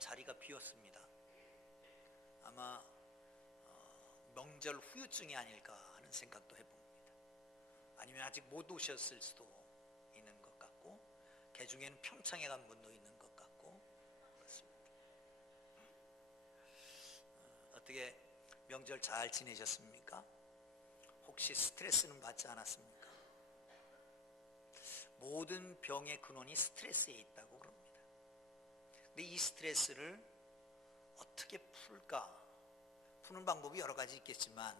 자리가 비었습니다. 아마 명절 후유증이 아닐까 하는 생각도 해봅니다. 아니면 아직 못 오셨을 수도 있는 것 같고, 개중에는 평창에 간 분도 있는 것 같고 그렇습니다. 어떻게 명절 잘 지내셨습니까? 혹시 스트레스는 받지 않았습니까? 모든 병의 근원이 스트레스에 있다고 그럽니다. 근데 이 스트레스를 어떻게 풀까? 푸는 방법이 여러 가지 있겠지만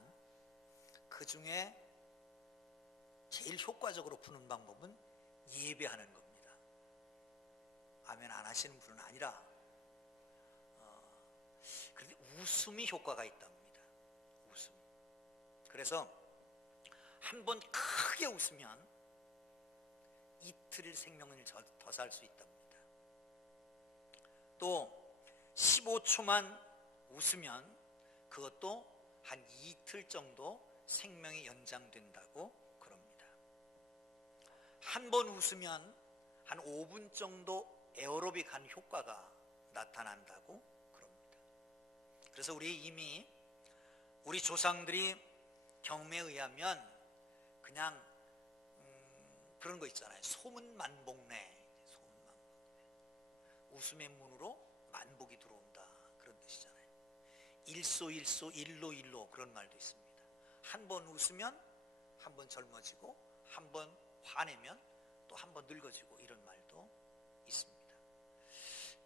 그 중에 제일 효과적으로 푸는 방법은 예배하는 겁니다. 아멘 안 하시는 분은 아니라 그런데 웃음이 효과가 있답니다. 웃음. 그래서 한 번 크게 웃으면 이틀 생명을 더 살 수 있답니다. 또 15초만 웃으면 그것도 한 이틀 정도 생명이 연장된다고 그럽니다. 한 번 웃으면 한 5분 정도 에어로빅한 효과가 나타난다고 그럽니다. 그래서 이미 우리 조상들이 경험에 의하면 그냥 그런 거 있잖아요. 소문만복래. 웃음의 문으로 만복이 들어온다 그런 뜻이잖아요. 일소일소 일로일로 그런 말도 있습니다. 한 번 웃으면 한 번 젊어지고, 한 번 화내면 또 한 번 늙어지고, 이런 말도 있습니다.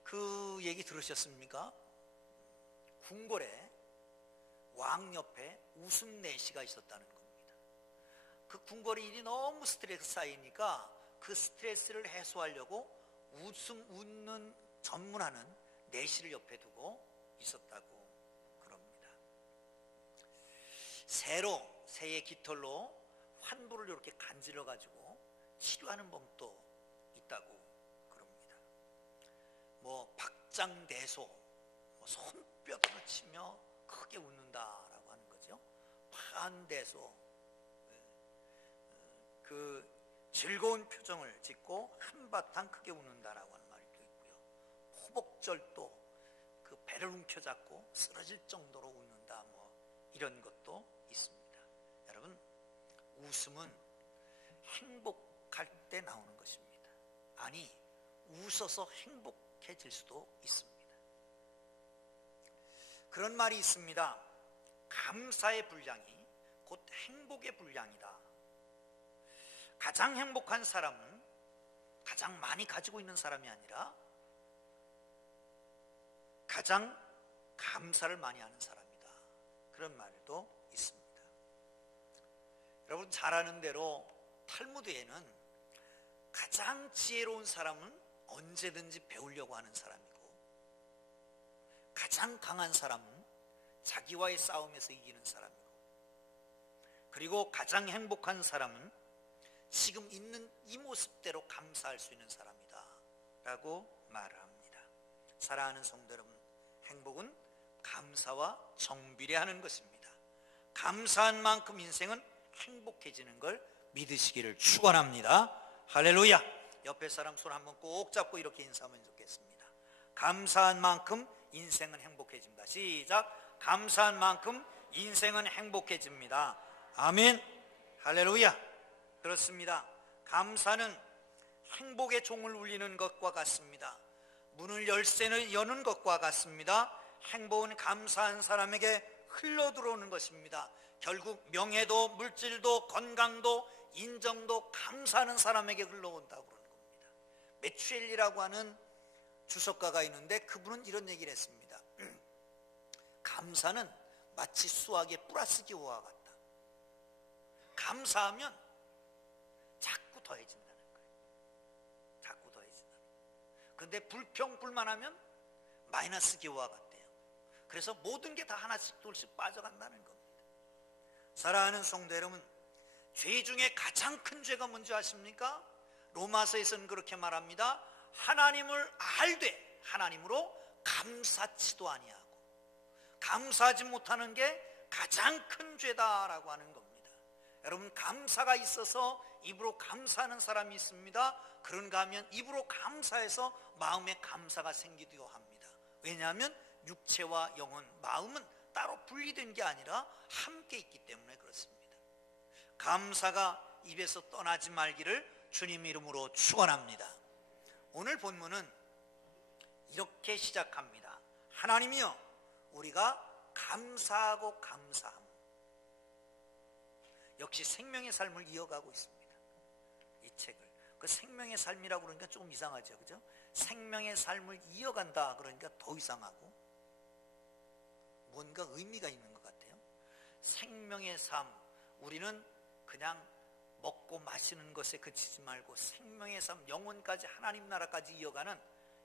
그 얘기 들으셨습니까? 궁궐에 왕 옆에 웃음 내시가 있었다는 겁니다. 그 궁궐의 일이 너무 스트레스 쌓이니까 그 스트레스를 해소하려고 웃는 전문하는 내시를 옆에 두고 있었다고 그럽니다. 새의 깃털로 환부를 이렇게 간질러 가지고 치료하는 법도 있다고 그럽니다. 박장대소, 손뼉을 치며 크게 웃는다라고 하는 거죠. 판대소, 그 즐거운 표정을 짓고 한바탕 크게 웃는다라고 하는 말도 있고요. 호복절도, 그 배를 움켜잡고 쓰러질 정도로 웃는다, 이런 것도 있습니다. 여러분, 웃음은 행복할 때 나오는 것입니다. 아니, 웃어서 행복해질 수도 있습니다. 그런 말이 있습니다. 감사의 분량이 곧 행복의 분량이다. 가장 행복한 사람은 가장 많이 가지고 있는 사람이 아니라 가장 감사를 많이 하는 사람이다. 그런 말도 있습니다. 여러분 잘 아는 대로 탈무드에는 가장 지혜로운 사람은 언제든지 배우려고 하는 사람이고, 가장 강한 사람은 자기와의 싸움에서 이기는 사람이고, 그리고 가장 행복한 사람은 지금 있는 이 모습대로 감사할 수 있는 사람이다 라고 말을 합니다. 사랑하는 성도 여러분, 행복은 감사와 정비례하는 것입니다. 감사한 만큼 인생은 행복해지는 걸 믿으시기를 축원합니다. 할렐루야. 옆에 사람 손 한번 꼭 잡고 이렇게 인사하면 좋겠습니다. 감사한 만큼 인생은 행복해집니다. 시작. 감사한 만큼 인생은 행복해집니다. 아멘. 할렐루야. 그렇습니다. 감사는 행복의 종을 울리는 것과 같습니다. 문을 열쇠를 여는 것과 같습니다. 행복은 감사한 사람에게 흘러들어오는 것입니다. 결국 명예도 물질도 건강도 인정도 감사하는 사람에게 흘러온다고 그러는 겁니다. 메추엘리라고 하는 주석가가 있는데 그분은 이런 얘기를 했습니다. 감사는 마치 수학의 플러스 기호와 같다. 감사하면 자꾸 더해진다는 거예요. 자꾸 더해진다는 거예요. 그런데 불평불만하면 마이너스 기호와 같대요. 그래서 모든 게 다 하나씩 둘씩 빠져간다는 겁니다. 사랑하는 성도 여러분, 죄 중에 가장 큰 죄가 뭔지 아십니까? 로마서에서는 그렇게 말합니다. 하나님을 알되 하나님으로 감사치도 아니하고, 감사하지 못하는 게 가장 큰 죄다라고 하는 겁니다. 여러분, 감사가 있어서 입으로 감사하는 사람이 있습니다. 그런가 하면 입으로 감사해서 마음에 감사가 생기기도 합니다. 왜냐하면 육체와 영혼, 마음은 따로 분리된 게 아니라 함께 있기 때문에 그렇습니다. 감사가 입에서 떠나지 말기를 주님 이름으로 축원합니다. 오늘 본문은 이렇게 시작합니다. 하나님이여, 우리가 감사하고 감사함. 역시 생명의 삶을 이어가고 있습니다. 이 책을. 그 생명의 삶이라고 그러니까 조금 이상하죠, 그죠? 생명의 삶을 이어간다 그러니까 더 이상하고 뭔가 의미가 있는 것 같아요. 생명의 삶, 우리는 그냥 먹고 마시는 것에 그치지 말고 생명의 삶, 영혼까지 하나님 나라까지 이어가는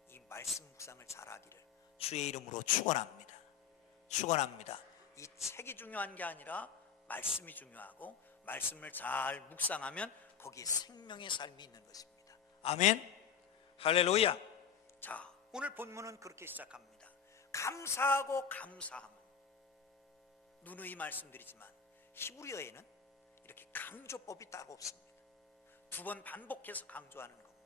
이 말씀 묵상을 잘하기를 주의 이름으로 축원합니다. 축원합니다. 이 책이 중요한 게 아니라 말씀이 중요하고, 말씀을 잘 묵상하면 거기에 생명의 삶이 있는 것입니다. 아멘. 할렐루야. 자, 오늘 본문은 그렇게 시작합니다. 감사하고 감사함. 누누이 말씀드리지만 히브리어에는 이렇게 강조법이 따로 없습니다. 두 번 반복해서 강조하는 겁니다.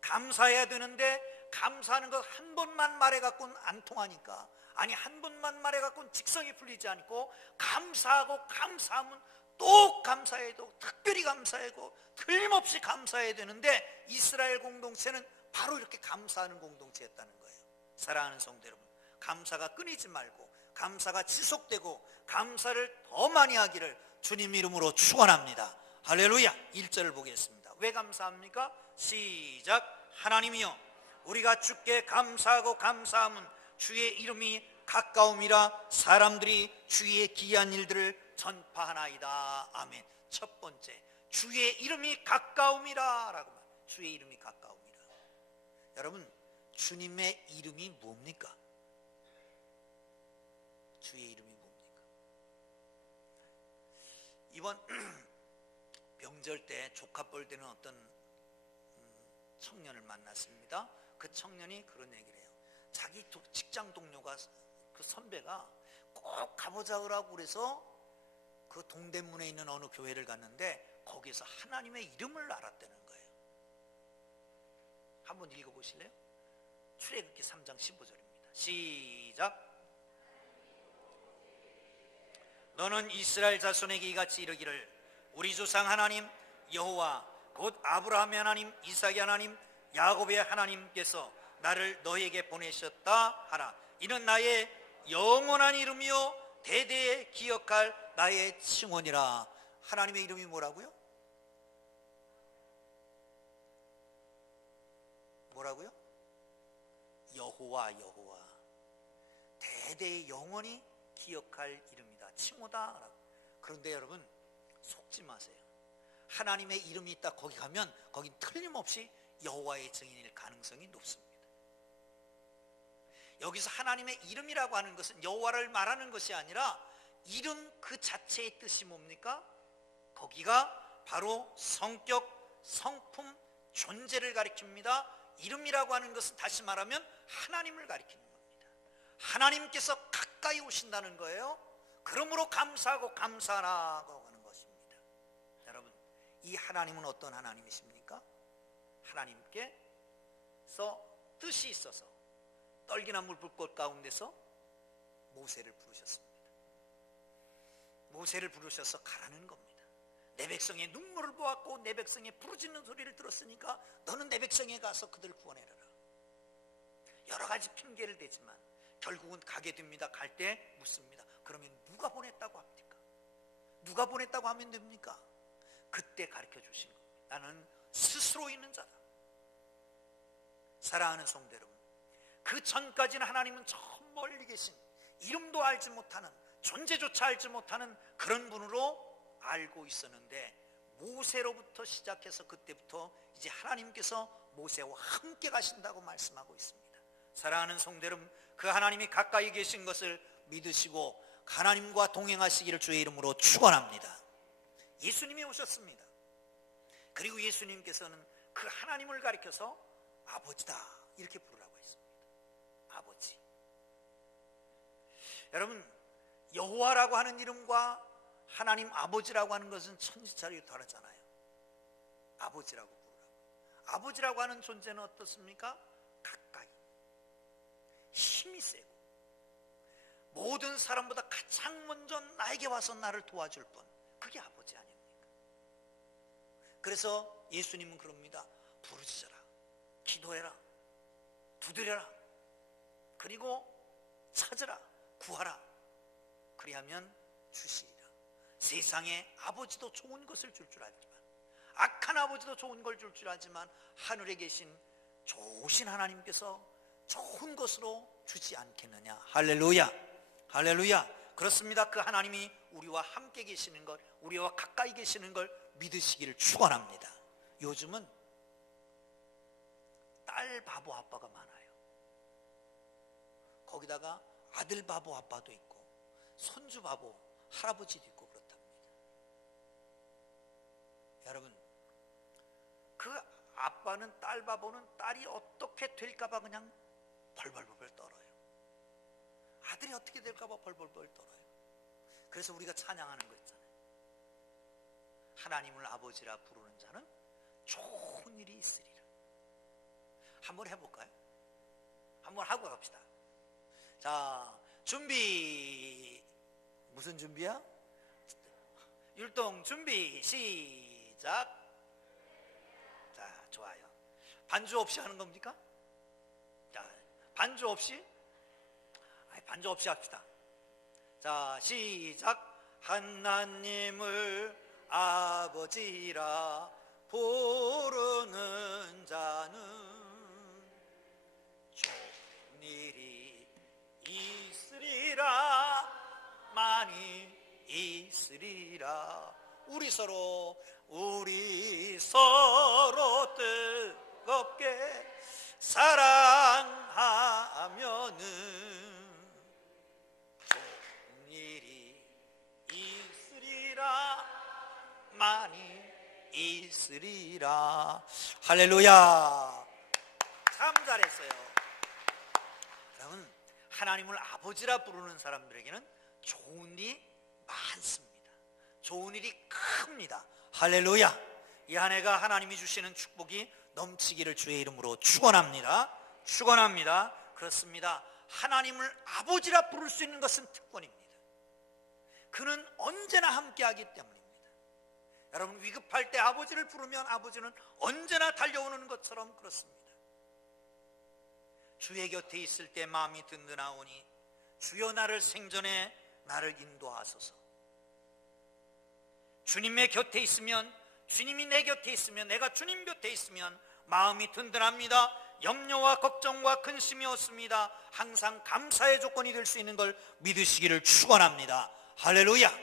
감사해야 되는데 감사하는 것 한 번만 말해갖고는 안 통하니까, 아니 한 번만 말해갖고는 직성이 풀리지 않고, 감사하고 감사하면 또 감사해도 특별히 감사하고 틀림없이 감사해야 되는데, 이스라엘 공동체는 바로 이렇게 감사하는 공동체였다는 거예요. 사랑하는 성도 여러분, 감사가 끊이지 말고 감사가 지속되고 감사를 더 많이 하기를 주님 이름으로 축원합니다. 할렐루야. 1절을 보겠습니다. 왜 감사합니까? 시작. 하나님이여, 우리가 주께 감사하고 감사함은 주의 이름이 가까움이라 사람들이 주의 기이한 일들을 전파하나이다. 아멘. 첫 번째, 주의 이름이 가까움이라 라고 말. 주의 이름이 가까움이라. 여러분, 주님의 이름이 뭡니까? 주의 이름이 뭡니까? 이번 명절 때 조카뻘 되는 어떤 청년을 만났습니다. 그 청년이 그런 얘기를 해요. 자기 직장 동료가, 그 선배가 꼭 가보자 그러고 그래서 그 동대문에 있는 어느 교회를 갔는데 거기서 하나님의 이름을 알았다는 거예요. 한번 읽어보실래요? 출애굽기 3장 15절입니다. 시작. 너는 이스라엘 자손에게 이같이 이르기를, 우리 조상 하나님 여호와 곧 아브라함의 하나님, 이삭의 하나님, 야곱의 하나님께서 나를 너에게 보내셨다 하라. 이는 나의 영원한 이름이요 대대에 기억할 나의 칭원이라. 하나님의 이름이 뭐라고요? 뭐라고요? 여호와. 여호와. 대대에 영원히 기억할 이름이다. 칭호다. 그런데 여러분, 속지 마세요. 하나님의 이름이 있다 거기 가면 거긴 틀림없이 여호와의 증인일 가능성이 높습니다. 여기서 하나님의 이름이라고 하는 것은 여호와를 말하는 것이 아니라 이름 그 자체의 뜻이 뭡니까? 거기가 바로 성격, 성품, 존재를 가리킵니다. 이름이라고 하는 것은 다시 말하면 하나님을 가리키는 겁니다. 하나님께서 가까이 오신다는 거예요. 그러므로 감사하고 감사하라고 하는 것입니다. 여러분, 이 하나님은 어떤 하나님이십니까? 하나님께서 뜻이 있어서 떨기나물 불꽃 가운데서 모세를 부르셨습니다. 모세를 부르셔서 가라는 겁니다. 내 백성의 눈물을 보았고 내 백성의 부르짖는 소리를 들었으니까 너는 내 백성에 가서 그들을 구원해라. 여러 가지 핑계를 대지만 결국은 가게 됩니다. 갈 때 묻습니다. 그러면 누가 보냈다고 합니까? 누가 보냈다고 하면 됩니까? 그때 가르쳐 주신 겁니다. 나는 스스로 있는 자다. 사랑하는 성도 여러분, 그 전까지는 하나님은 저 멀리 계신, 이름도 알지 못하는, 존재조차 알지 못하는 그런 분으로 알고 있었는데, 모세로부터 시작해서 그때부터 이제 하나님께서 모세와 함께 가신다고 말씀하고 있습니다. 사랑하는 성도 여러분, 그 하나님이 가까이 계신 것을 믿으시고 하나님과 동행하시기를 주의 이름으로 축원합니다. 예수님이 오셨습니다. 그리고 예수님께서는 그 하나님을 가리켜서 아버지다 이렇게 부르라고 했습니다. 아버지. 여러분, 여호와라고 하는 이름과 하나님 아버지라고 하는 것은 천지차별이 다르잖아요. 아버지라고 부르라고. 아버지라고 하는 존재는 어떻습니까? 가까이, 힘이 세고 모든 사람보다 가장 먼저 나에게 와서 나를 도와줄 분, 그게 아버지 아닙니까? 그래서 예수님은 그럽니다. 부르짖어라, 기도해라, 두드려라, 그리고 찾으라, 구하라. 그리하면 주시리라. 세상에 아버지도 좋은 것을 줄 줄 알지만, 악한 아버지도 좋은 걸 줄 줄 알지만 하늘에 계신 좋으신 하나님께서 좋은 것으로 주지 않겠느냐. 할렐루야, 할렐루야. 그렇습니다. 그 하나님이 우리와 함께 계시는 걸, 우리와 가까이 계시는 걸 믿으시기를 축원합니다. 요즘은 딸 바보 아빠가 많아요. 거기다가 아들 바보 아빠도 있고 손주 바보 할아버지도 있고 그렇답니다. 여러분, 그 아빠는, 딸 바보는 딸이 어떻게 될까봐 그냥 벌벌벌 떨어요. 아들이 어떻게 될까봐 벌벌벌 떨어요. 그래서 우리가 찬양하는 거 있잖아요. 하나님을 아버지라 부르는 자는 좋은 일이 있으리라. 한번 해볼까요? 한번 하고 갑시다. 자, 준비. 무슨 준비야? 율동 준비 시작. 자, 좋아요. 반주 없이 하는 겁니까? 자, 반주 없이? 반주 없이 합시다. 자, 시작. 하나님을 아버지라 부르는 자는 좋은 일이 있으리라, 많이 있으리라. 우리 서로 뜨겁게 사랑하면은 좋은 일이 있으리라, 많이 있으리라. 할렐루야. 참 잘했어요. 여러분, 하나님을 아버지라 부르는 사람들에게는 좋은 일이 많습니다. 좋은 일이 큽니다. 할렐루야. 이 한 해가 하나님이 주시는 축복이 넘치기를 주의 이름으로 축원합니다. 축원합니다. 그렇습니다. 하나님을 아버지라 부를 수 있는 것은 특권입니다. 그는 언제나 함께하기 때문입니다. 여러분, 위급할 때 아버지를 부르면 아버지는 언제나 달려오는 것처럼 그렇습니다. 주의 곁에 있을 때 마음이 든든하오니 주여 나를 생전에 나를 인도하소서. 주님의 곁에 있으면, 주님이 내 곁에 있으면, 내가 주님 곁에 있으면 마음이 든든합니다. 염려와 걱정과 근심이 없습니다. 항상 감사의 조건이 될 수 있는 걸 믿으시기를 축원합니다. 할렐루야.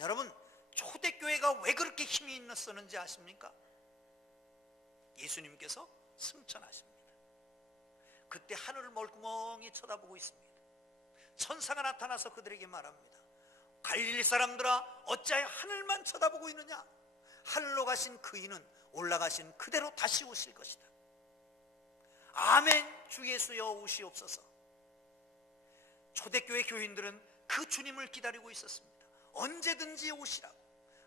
여러분, 초대교회가 왜 그렇게 힘이 있었는지 아십니까? 예수님께서 승천하십니다. 그때 하늘을 멀구멍이 쳐다보고 있습니다. 천사가 나타나서 그들에게 말합니다. 갈릴리 사람들아, 어찌하여 하늘만 쳐다보고 있느냐? 하늘로 가신 그 이는 올라가신 그대로 다시 오실 것이다. 아멘. 주 예수여 오시옵소서. 초대교회 교인들은 그 주님을 기다리고 있었습니다. 언제든지 오시라고,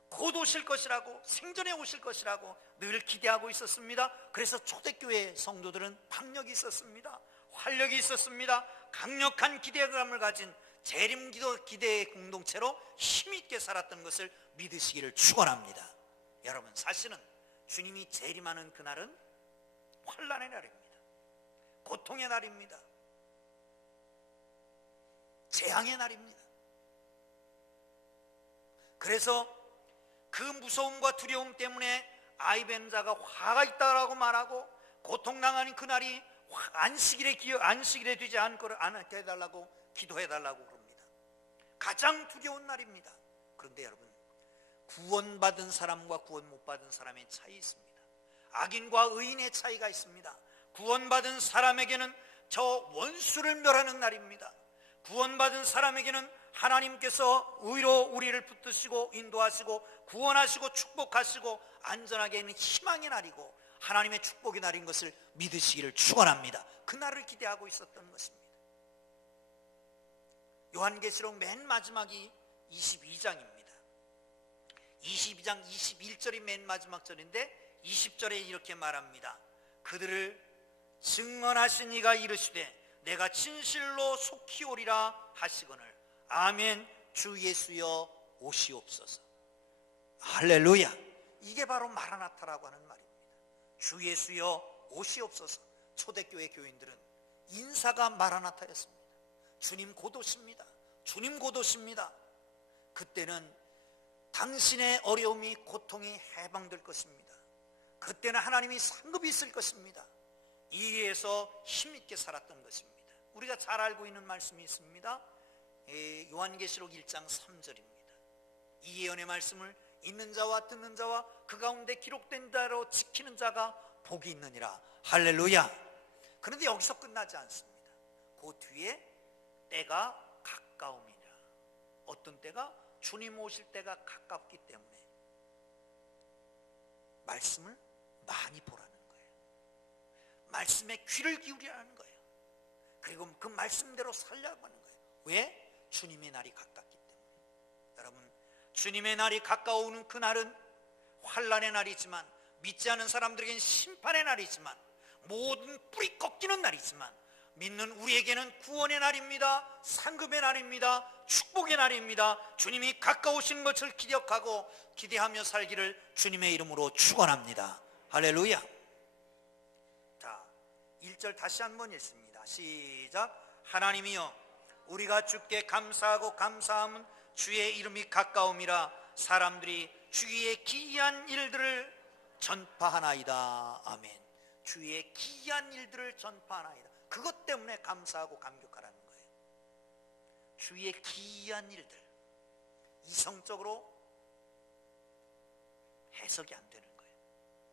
곧 오실 것이라고, 생전에 오실 것이라고 늘 기대하고 있었습니다. 그래서 초대교회 성도들은 박력이 있었습니다. 활력이 있었습니다. 강력한 기대감을 가진 재림기도 기대의 공동체로 힘있게 살았던 것을 믿으시기를 축원합니다. 여러분, 사실은 주님이 재림하는 그날은 환난의 날입니다. 고통의 날입니다. 재앙의 날입니다. 그래서 그 무서움과 두려움 때문에 아이벤자가 화가 있다라고 말하고, 고통당하는 그날이 안식일에 되지 않게 해달라고 기도해달라고 그럽니다. 가장 두려운 날입니다. 그런데 여러분, 구원받은 사람과 구원 못 받은 사람의 차이 있습니다. 악인과 의인의 차이가 있습니다. 구원받은 사람에게는 저 원수를 멸하는 날입니다. 구원받은 사람에게는 하나님께서 의로 우리를 붙드시고 인도하시고 구원하시고 축복하시고 안전하게 있는 희망의 날이고 하나님의 축복의 날인 것을 믿으시기를 축원합니다. 그 날을 기대하고 있었던 것입니다. 요한계시록 맨 마지막이 22장입니다. 22장 21절이 맨 마지막 절인데 20절에 이렇게 말합니다. 그들을 증언하신 이가 이르시되 내가 진실로 속히 오리라 하시거늘. 아멘. 주 예수여 오시옵소서. 할렐루야. 이게 바로 마라나타라고 하는 말입니다. 주 예수여 오시옵소서. 초대교회 교인들은 인사가 마라나타였습니다. 주님 곧 오십니다. 주님 곧 오십니다. 그때는 당신의 어려움이, 고통이 해방될 것입니다. 그때는 하나님이 상급이 있을 것입니다. 이에서 힘있게 살았던 것입니다. 우리가 잘 알고 있는 말씀이 있습니다. 요한계시록 1장 3절입니다. 이 예언의 말씀을 읽는 자와 듣는 자와 그 가운데 기록된 자로 지키는 자가 복이 있느니라. 할렐루야. 그런데 여기서 끝나지 않습니다. 그 뒤에 때가 가까움이니라. 어떤 때가? 주님 오실 때가 가깝기 때문에 말씀을 많이 보라는 거예요. 말씀에 귀를 기울이라는 거예요. 그리고 그 말씀대로 살려고 하는 거예요. 왜? 주님의 날이 가깝기 때문에. 여러분, 주님의 날이 가까워오는 그 날은 환난의 날이지만, 믿지 않는 사람들에게는 심판의 날이지만, 모든 뿌리 꺾이는 날이지만, 믿는 우리에게는 구원의 날입니다. 상급의 날입니다. 축복의 날입니다. 주님이 가까우신 것을 기억하고 기대하며 살기를 주님의 이름으로 축원합니다. 할렐루야. 자, 1절 다시 한번 읽습니다. 시작. 하나님이여, 우리가 주께 감사하고 감사함은 주의 이름이 가까움이라 사람들이 주의 기이한 일들을 전파하나이다. 아멘. 주의 기이한 일들을 전파하나이다. 그것 때문에 감사하고 감격하라는 거예요. 주의 기이한 일들. 이성적으로 해석이 안 되는 거예요.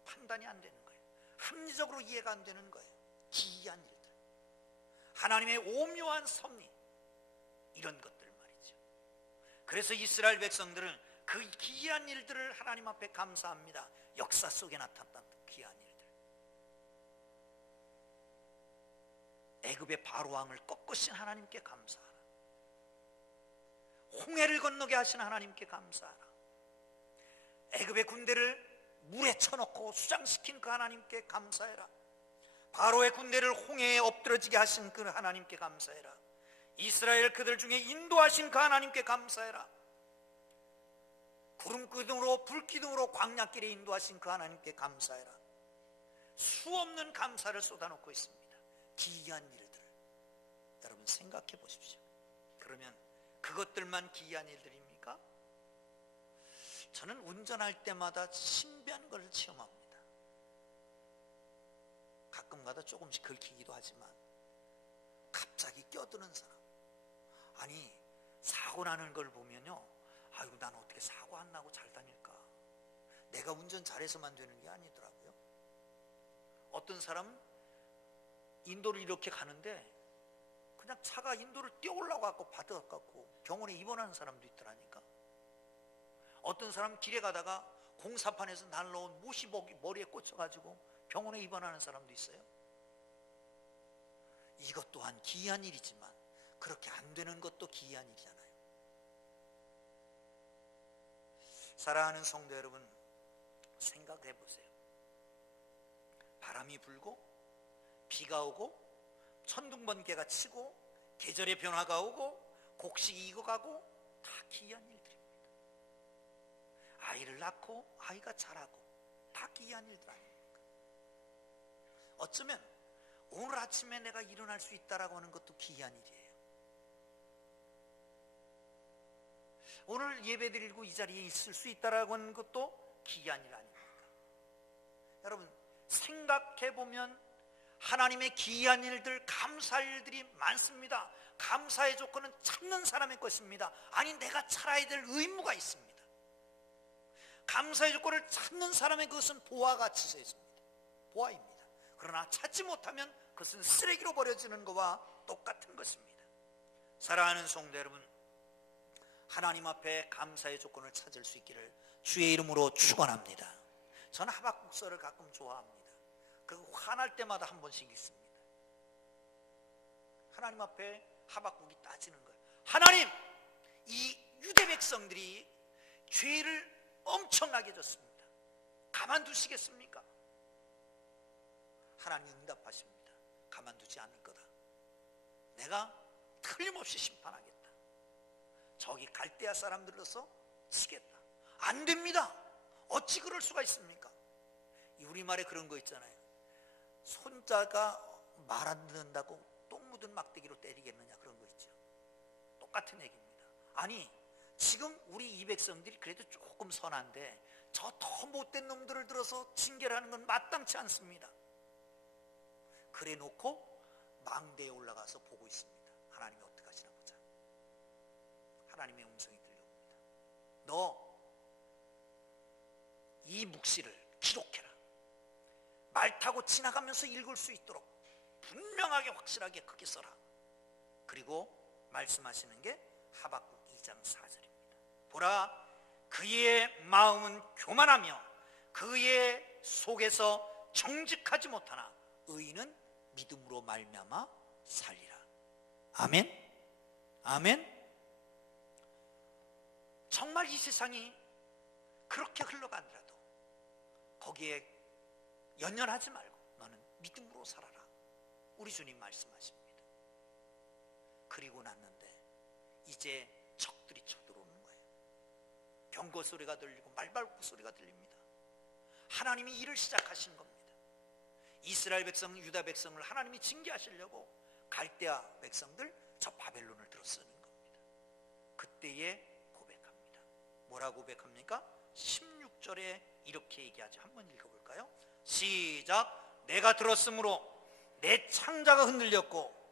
판단이 안 되는 거예요. 합리적으로 이해가 안 되는 거예요. 기이한 일들, 하나님의 오묘한 섭리, 이런 것들 말이죠. 그래서 이스라엘 백성들은 그 기이한 일들을 하나님 앞에 감사합니다. 역사 속에 나타났던 기이한 일들. 애굽의 바로 왕을 꺾으신 하나님께 감사하라. 홍해를 건너게 하신 하나님께 감사하라. 애굽의 군대를 물에 쳐넣고 수장시킨 그 하나님께 감사해라. 바로의 군대를 홍해에 엎드러지게 하신 그 하나님께 감사해라. 이스라엘 그들 중에 인도하신 그 하나님께 감사해라. 구름기둥으로 불기둥으로 광야길에 인도하신 그 하나님께 감사해라. 수없는 감사를 쏟아놓고 있습니다. 기이한 일들, 여러분 생각해 보십시오. 그러면 그것들만 기이한 일들입니까? 저는 운전할 때마다 신비한 걸 체험합니다. 가끔가다 조금씩 긁히기도 하지만 갑자기 껴드는 사람, 아니 사고 나는 걸 보면요, 아이고 난 어떻게 사고 안 나고 잘 다닐까. 내가 운전 잘해서만 되는 게 아니더라고요. 어떤 사람은 인도를 이렇게 가는데 그냥 차가 인도를 뛰어올라가고 받아갖고 병원에 입원하는 사람도 있더라니까. 어떤 사람은 길에 가다가 공사판에서 날라온 못이 머리에 꽂혀가지고 병원에 입원하는 사람도 있어요. 이것 또한 기이한 일이지만 그렇게 안 되는 것도 기이한 일이잖아요. 사랑하는 성도 여러분, 생각해 보세요. 바람이 불고 비가 오고 천둥번개가 치고 계절의 변화가 오고 곡식이 익어가고 다 기이한 일들입니다. 아이를 낳고 아이가 자라고 다 기이한 일들 아닙니까? 어쩌면 오늘 아침에 내가 일어날 수 있다라고 하는 것도 기이한 일이에요. 오늘 예배드리고 이 자리에 있을 수 있다라고 하는 것도 기이한 일 아닙니까? 여러분 생각해보면 하나님의 기이한 일들, 감사할 일들이 많습니다. 감사의 조건은 찾는 사람의 것입니다. 아니 내가 살아야 될 의무가 있습니다. 감사의 조건을 찾는 사람의 것은 보화 같이 서 있습니다. 보화입니다. 그러나 찾지 못하면 그것은 쓰레기로 버려지는 것과 똑같은 것입니다. 사랑하는 성도 여러분, 하나님 앞에 감사의 조건을 찾을 수 있기를 주의 이름으로 축원합니다. 저는 하박국서를 가끔 좋아합니다. 그 화날 때마다 한 번씩 읽습니다. 하나님 앞에 하박국이 따지는 거예요. 하나님, 이 유대 백성들이 죄를 엄청나게 졌습니다. 가만두시겠습니까? 하나님 응답하십니다. 가만두지 않을 거다. 내가 틀림없이 심판하겠다. 저기 갈대아 사람들로서 치겠다. 안 됩니다. 어찌 그럴 수가 있습니까? 우리말에 그런 거 있잖아요. 손자가 말 안 듣는다고 똥 묻은 막대기로 때리겠느냐, 그런 거 있죠. 똑같은 얘기입니다. 아니, 지금 우리 이 백성들이 그래도 조금 선한데 저 더 못된 놈들을 들어서 징계하는 건 마땅치 않습니다. 그래 놓고 망대에 올라가서 보고 있습니다. 하나님이 어떻게 하시나 보자. 하나님의 음성이 들려옵니다. 너 이 묵시를 기록해라. 말 타고 지나가면서 읽을 수 있도록 분명하게 확실하게 크게 써라. 그리고 말씀하시는 게 하박국 2장 4절입니다. 보라, 그의 마음은 교만하며 그의 속에서 정직하지 못하나 의인은 믿음으로 말미암아 살리라. 아멘. 아멘. 정말 이 세상이 그렇게 흘러가더라도 거기에 연연하지 말고 너는 믿음으로 살아라. 우리 주님 말씀하십니다. 그리고 났는데 이제 적들이 쳐들어오는 거예요. 경고 소리가 들리고 말발굽 소리가 들립니다. 하나님이 일을 시작하신 겁니다. 이스라엘 백성, 유다 백성을 하나님이 징계하시려고 갈대아 백성들 저 바벨론을 들어 쓰는 겁니다. 그때에 고백합니다. 뭐라고 고백합니까? 16절에 이렇게 얘기하죠. 한번 읽어볼까요? 시작. 내가 들었으므로 내 창자가 흔들렸고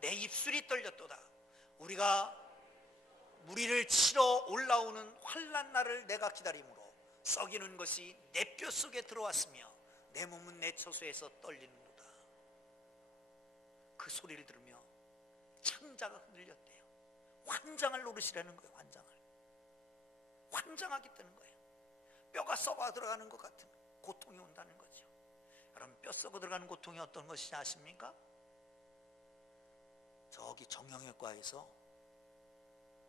내 입술이 떨렸도다. 우리가 무리를 치러 올라오는 환난 날을 내가 기다림으로 썩이는 것이 내 뼛속에 들어왔으며 내 몸은 내 처소에서 떨리는도다. 그 소리를 들으며 창자가 흔들렸대요. 환장을 노릇이라는 거예요. 환장하게 되는 거예요. 뼈가 썩어 들어가는 것 같은 고통이 온다는 거죠. 여러분, 뼈 썩어 들어가는 고통이 어떤 것인지 아십니까? 저기 정형외과에서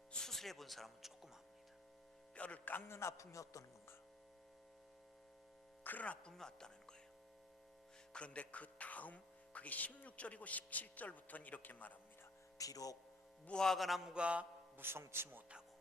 수술해 본 사람은 조금 압니다. 뼈를 깎는 아픔이 어떤 건가? 그런 아픔이 왔다는 거예요. 그런데 그 다음 그게 16절이고 17절부터는 이렇게 말합니다. 비록 무화과 나무가 무성치 못하고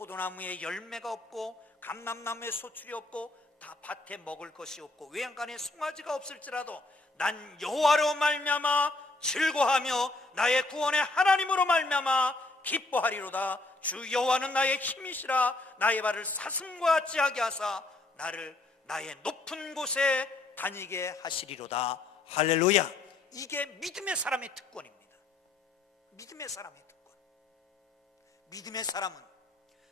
포도나무에 열매가 없고 감람나무에 소출이 없고 다 밭에 먹을 것이 없고 외양간에 송아지가 없을지라도 난 여호와로 말미암아 즐거하며 나의 구원의 하나님으로 말미암아 기뻐하리로다. 주 여호와는 나의 힘이시라. 나의 발을 사슴과 같이 하게 하사 나를 나의 높은 곳에 다니게 하시리로다. 할렐루야. 이게 믿음의 사람의 특권입니다. 믿음의 사람의 특권. 믿음의 사람은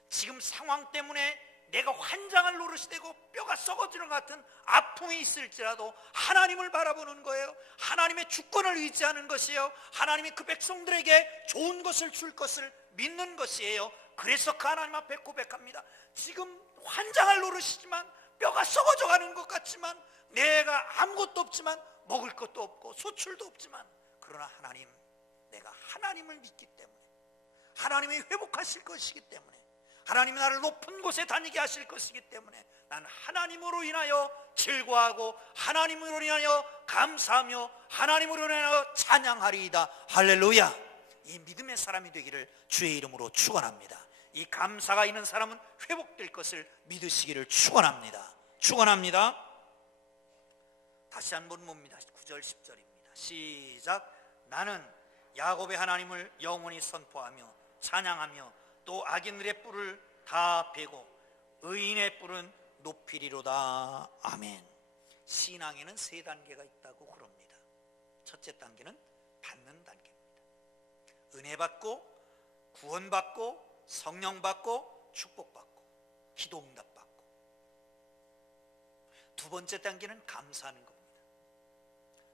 지금 상황 때문에 내가 환장을 노릇이 되고 뼈가 썩어지는 것 같은 아픔이 있을지라도 하나님을 바라보는 거예요. 하나님의 주권을 의지하는 것이에요. 하나님이 그 백성들에게 좋은 것을 줄 것을 믿는 것이에요. 그래서 그 하나님 앞에 고백합니다. 지금 환장할 노릇이지만 뼈가 썩어져 가는 것 같지만 내가 아무것도 없지만 먹을 것도 없고 소출도 없지만 그러나 하나님, 내가 하나님을 믿기 때문에 하나님이 회복하실 것이기 때문에 하나님이 나를 높은 곳에 다니게 하실 것이기 때문에 나는 하나님으로 인하여 즐거워하고 하나님으로 인하여 감사하며 하나님으로 인하여 찬양하리이다. 할렐루야. 이 믿음의 사람이 되기를 주의 이름으로 축원합니다. 이 감사가 있는 사람은 회복될 것을 믿으시기를 축원합니다. 축원합니다. 다시 한번 봅니다. 9절 10절입니다. 시작. 나는 야곱의 하나님을 영원히 선포하며 찬양하며 또 악인들의 뿔을 다 베고 의인의 뿔은 높이리로다. 아멘. 신앙에는 세 단계가 있다고 그럽니다. 첫째 단계는 받는 단계입니다. 은혜 받고 구원 받고 성령 받고 축복 받고 기도 응답 받고. 두 번째 단계는 감사하는 겁니다.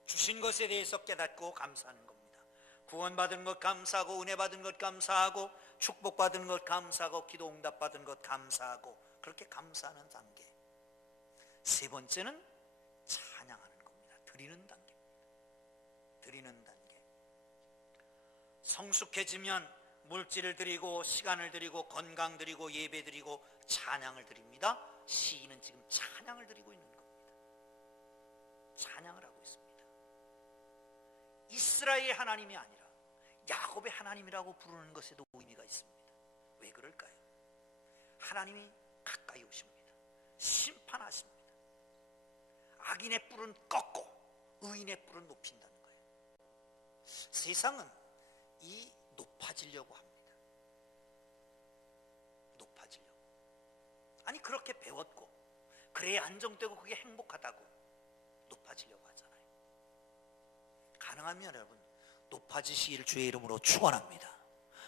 주신 것에 대해서 깨닫고 감사하는 겁니다. 구원 받은 것 감사하고 은혜 받은 것 감사하고 축복 받은 것 감사하고 기도 응답 받은 것 감사하고 그렇게 감사하는 단계. 세 번째는 찬양하는 겁니다. 드리는 단계입니다. 드리는 단계. 성숙해지면 물질을 드리고 시간을 드리고 건강 드리고 예배 드리고 찬양을 드립니다. 시인은 지금 찬양을 드리고 있는 겁니다. 찬양을 하고 있습니다. 이스라엘의 하나님이 아니라 야곱의 하나님이라고 부르는 것에도 의미가 있습니다. 왜 그럴까요? 하나님이 가까이 오십니다. 심판하십니다. 악인의 뿔은 꺾고 의인의 뿔은 높인다는 거예요. 세상은 이 높아지려고 합니다. 높아지려고. 아니 그렇게 배웠고 그래야 안정되고 그게 행복하다고 높아지려고 하잖아요. 가능하면 여러분 높아지시기를 주의 이름으로 축원합니다.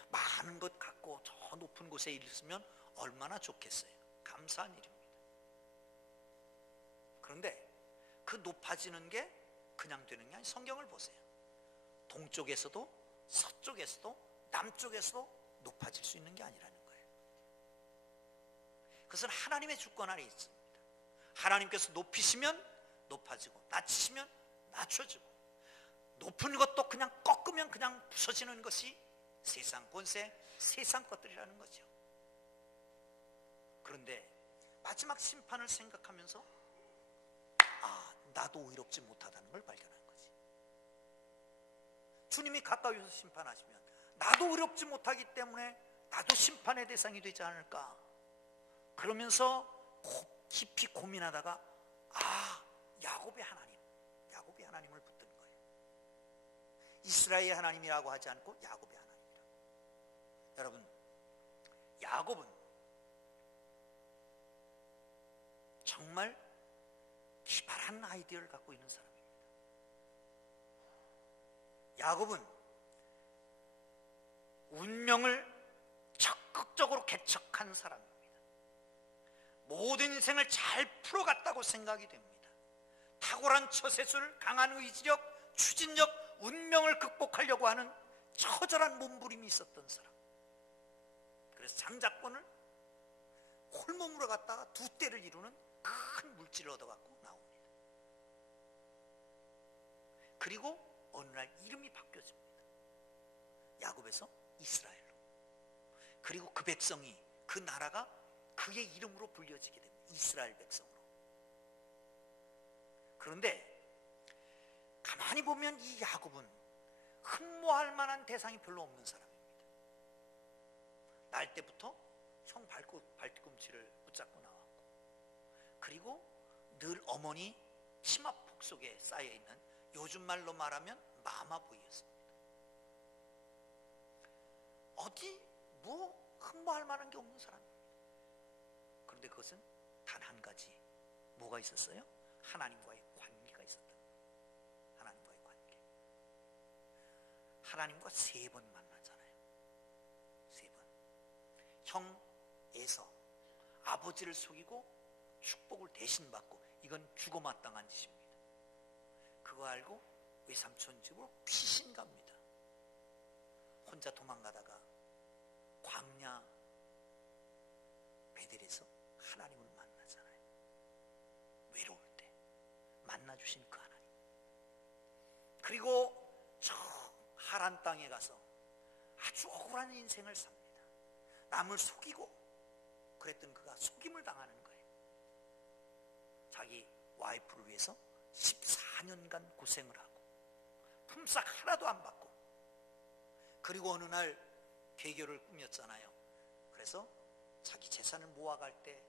많은 것 갖고 저 높은 곳에 있으면 얼마나 좋겠어요. 감사한 일입니다. 그런데 그 높아지는 게 그냥 되는 게 아니라 성경을 보세요. 동쪽에서도 서쪽에서도 남쪽에서도 높아질 수 있는 게 아니라는 거예요. 그것은 하나님의 주권 아래 있습니다. 하나님께서 높이시면 높아지고 낮추시면 낮춰지고, 높은 것도 그냥 꺾으면 그냥 부서지는 것이 세상 권세, 세상 것들이라는 거죠. 그런데 마지막 심판을 생각하면서 나도 의롭지 못하다는 걸 발견한 거지. 주님이 가까이서 심판하시면 나도 의롭지 못하기 때문에 나도 심판의 대상이 되지 않을까, 그러면서 깊이 고민하다가 야곱의 하나님을 붙드는 거예요. 이스라엘의 하나님이라고 하지 않고 야곱의 하나님이라고. 여러분, 야곱은 정말 기발한 아이디어를 갖고 있는 사람입니다. 야곱은 운명을 적극적으로 개척한 사람입니다. 모든 인생을 잘 풀어갔다고 생각이 됩니다. 탁월한 처세술, 강한 의지력, 추진력, 운명을 극복하려고 하는 처절한 몸부림이 있었던 사람. 그래서 장자권을 홀몸으로 갖다가 두 떼를 이루는 큰 물질을 얻어갖고 나옵니다. 그리고 어느 날 이름이 바뀌어집니다. 야곱에서 이스라엘로. 그리고 그 백성이, 그 나라가 그의 이름으로 불려지게 됩니다. 이스라엘 백성으로. 그런데 가만히 보면 이 야곱은 흠모할 만한 대상이 별로 없는 사람입니다. 날 때부터 형 발뒤꿈치를 붙잡고 나왔고, 그리고 늘 어머니 치마폭 속에 쌓여있는, 요즘 말로 말하면 마마보이였습니다. 어디 흠모할 만한 게 없는 사람입니다. 그런데 그것은 단 한 가지, 뭐가 있었어요? 하나님과의 관계가 있었다. 하나님과의 관계. 하나님과 3번 만나잖아요. 3번. 형 에서 아버지를 속이고 축복을 대신 받고, 이건 죽어 마땅한 짓입니다. 그거 알고 외삼촌 집으로 피신 갑니다. 혼자 도망가다가 광야 베델에서 하나님을 만나잖아요. 외로울 때 만나주신 그 하나님. 그리고 저 하란 땅에 가서 아주 억울한 인생을 삽니다. 남을 속이고 그랬던 그가 속임을 당하는 거예요. 자기 와이프를 위해서 14년간 고생을 하고 품삯 하나도 안 받고, 그리고 어느 날 괴교를 꾸몄잖아요. 그래서 자기 재산을 모아갈 때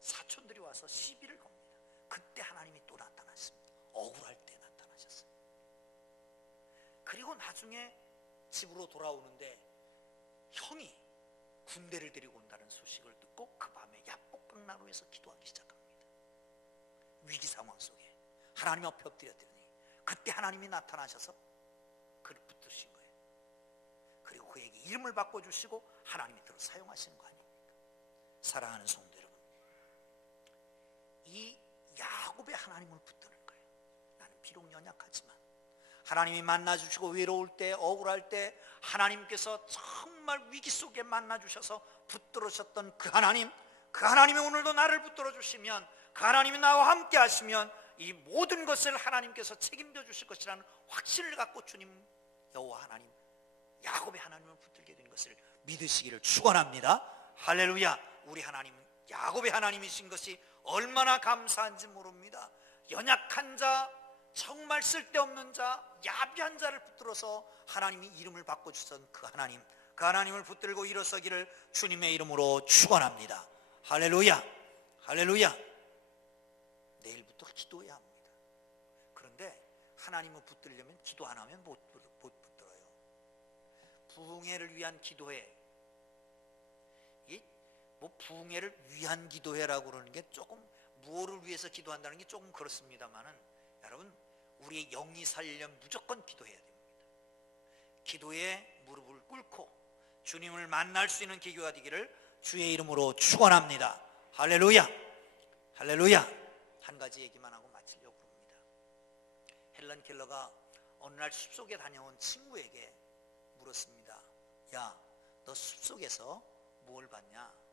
사촌들이 와서 시비를 겁니다. 그때 하나님이 또 나타났습니다. 억울할 때 나타나셨어요. 그리고 나중에 집으로 돌아오는데 형이 군대를 데리고 온다는 소식을 듣고 그 밤에 야복강나루에서 기도하기 시작합니다. 위기 상황 속에 하나님 앞에 엎드렸더니 그때 하나님이 나타나셔서 그를 붙드신 거예요. 그리고 그에게 이름을 바꿔주시고 하나님이 들어 사용하시는 거 아닙니까? 사랑하는 성도 여러분, 이 야곱의 하나님을 붙드는 거예요. 나는 비록 연약하지만 하나님이 만나주시고, 외로울 때, 억울할 때 하나님께서 정말 위기 속에 만나주셔서 붙들으셨던 그 하나님, 그 하나님이 오늘도 나를 붙들어 주시면, 그 하나님이 나와 함께 하시면 이 모든 것을 하나님께서 책임져 주실 것이라는 확신을 갖고 주님 여호와 하나님, 야곱의 하나님을 붙들게 된 것을 믿으시기를 축원합니다. 할렐루야. 우리 하나님은 야곱의 하나님이신 것이 얼마나 감사한지 모릅니다. 연약한 자, 정말 쓸데없는 자, 야비한 자를 붙들어서 하나님이 이름을 바꿔주신 그 하나님을 붙들고 일어서기를 주님의 이름으로 축원합니다. 할렐루야, 할렐루야. 내일부터 기도해야 합니다. 그런데 하나님을 붙들려면 기도 안 하면 못 붙들어요. 부흥회를 위한 기도회, 부흥회를 위한 기도회라고 그러는 게 조금, 무엇을 위해서 기도한다는 게 조금 그렇습니다만은, 여러분, 우리의 영이 살려면 무조건 기도해야 됩니다. 기도에 무릎을 꿇고 주님을 만날 수 있는 기회가 되기를 주의 이름으로 축원합니다. 할렐루야, 할렐루야. 한 가지 얘기만 하고 마치려고 합니다. 헬런 켈러가 어느 날 숲속에 다녀온 친구에게 물었습니다. 야, 너 숲속에서 뭘 봤냐?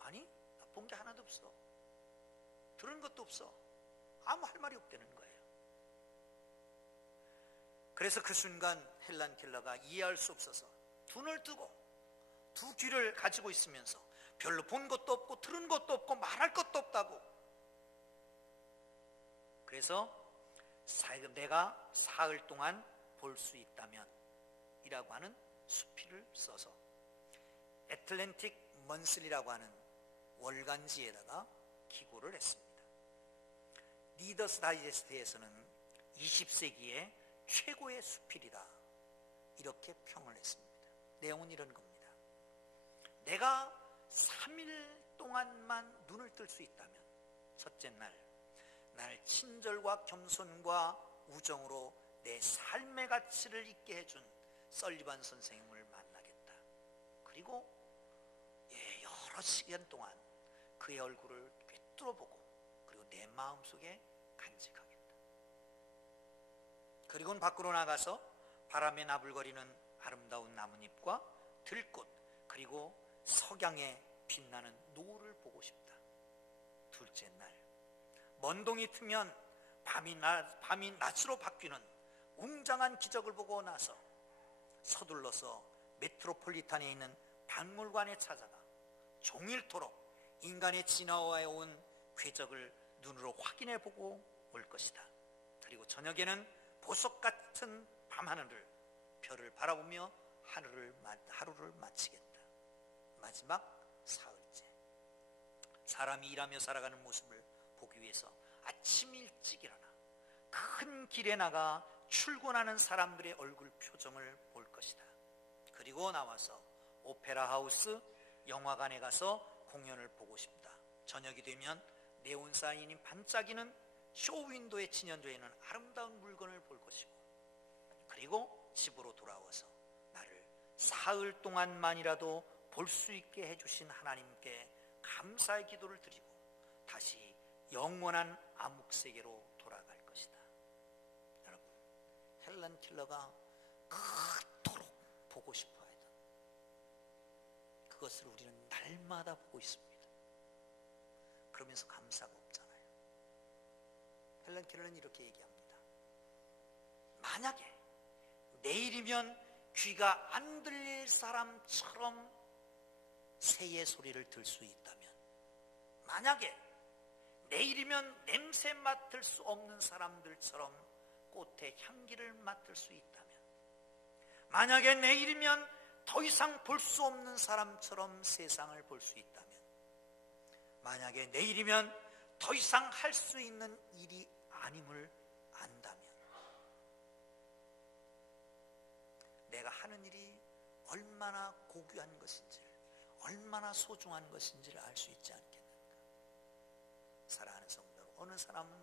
아니, 나 본 게 하나도 없어. 들은 것도 없어. 아무 할 말이 없다는 거예요. 그래서 그 순간 헬런 켈러가 이해할 수 없어서 눈을 뜨고 두 귀를 가지고 있으면서 별로 본 것도 없고 들은 것도 없고 말할 것도 없다고, 그래서 내가 사흘 동안 볼 수 있다면 이라고 하는 수필을 써서 애틀랜틱 먼슬리라고 하는 월간지에다가 기고를 했습니다. 리더스 다이제스트에서는 20세기의 최고의 수필이다, 이렇게 평을 했습니다. 내용은 이런 겁니다. 내가 3일 동안만 눈을 뜰 수 있다면, 첫째 날 친절과 겸손과 우정으로 내 삶의 가치를 잊게 해준 설리반 선생님을 만나겠다. 그리고 여러 시간 동안 그의 얼굴을 꿰뚫어보고, 그리고 내 마음속에 간직하겠다. 그리고는 밖으로 나가서 바람에 나불거리는 아름다운 나뭇잎과 들꽃, 그리고 석양에 빛나는 노을을 보고 싶다. 둘째 날, 먼동이 트면 밤이 낮으로 바뀌는 웅장한 기적을 보고 나서 서둘러서 메트로폴리탄에 있는 박물관에 찾아가 종일토록 인간의 진화에 온 궤적을 눈으로 확인해 보고 올 것이다. 그리고 저녁에는 보석 같은 밤하늘을, 별을 바라보며 하루를 마치겠다. 마지막 사흘째, 사람이 일하며 살아가는 모습을 보기 위해서 아침 일찍 일어나 큰 길에 나가 출근하는 사람들의 얼굴 표정을 볼 것이다. 그리고 나와서 오페라 하우스, 영화관에 가서 공연을 보고 싶다. 저녁이 되면 네온사인이 반짝이는 쇼윈도에 진연되어 있는 아름다운 물건을 볼 것이고, 그리고 집으로 돌아와서 나를 사흘 동안만이라도 볼 수 있게 해주신 하나님께 감사의 기도를 드리고 다시 영원한 암흑세계로 돌아갈 것이다. 여러분, 헬런 켈러가 그토록 보고 싶어 하던 그것을 우리는 날마다 보고 있습니다. 그러면서 감사가 없잖아요. 헬런 켈러는 이렇게 얘기합니다. 만약에 내일이면 귀가 안 들릴 사람처럼 새의 소리를 들 수 있다면, 만약에 내일이면 냄새 맡을 수 없는 사람들처럼 꽃의 향기를 맡을 수 있다면, 만약에 내일이면 더 이상 볼 수 없는 사람처럼 세상을 볼 수 있다면, 만약에 내일이면 더 이상 할 수 있는 일이 아님을 안다면, 내가 하는 일이 얼마나 고귀한 것인지를, 얼마나 소중한 것인지를 알 수 있지 않겠는가. 사랑하는 성도 여러분, 어느 사람은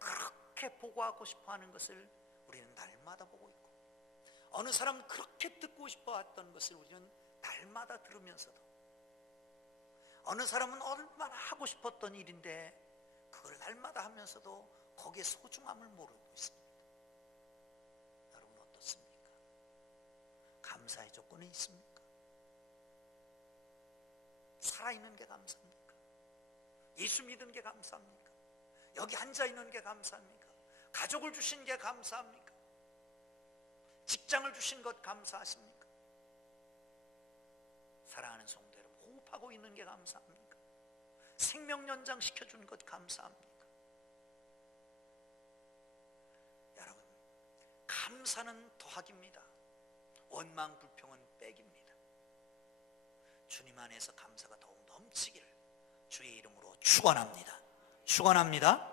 그렇게 보고하고 싶어하는 것을 우리는 날마다 보고 있고, 어느 사람은 그렇게 듣고 싶어 했던 것을 우리는 날마다 들으면서도, 어느 사람은 얼마나 하고 싶었던 일인데 그걸 날마다 하면서도 거기에 소중함을 모르고 있습니다. 여러분 어떻습니까? 감사의 조건이 있습니까? 살아있는 게 감사합니까? 예수 믿은 게 감사합니까? 여기 앉아있는 게 감사합니까? 가족을 주신 게 감사합니까? 직장을 주신 것 감사하십니까? 사랑하는 성도 여러분, 호흡하고 있는 게 감사합니까? 생명 연장 시켜준 것 감사합니까? 감사는 더하기입니다. 원망 불평은 빼기입니다. 주님 안에서 감사가 더욱 넘치기를 주의 이름으로 축원합니다. 축원합니다.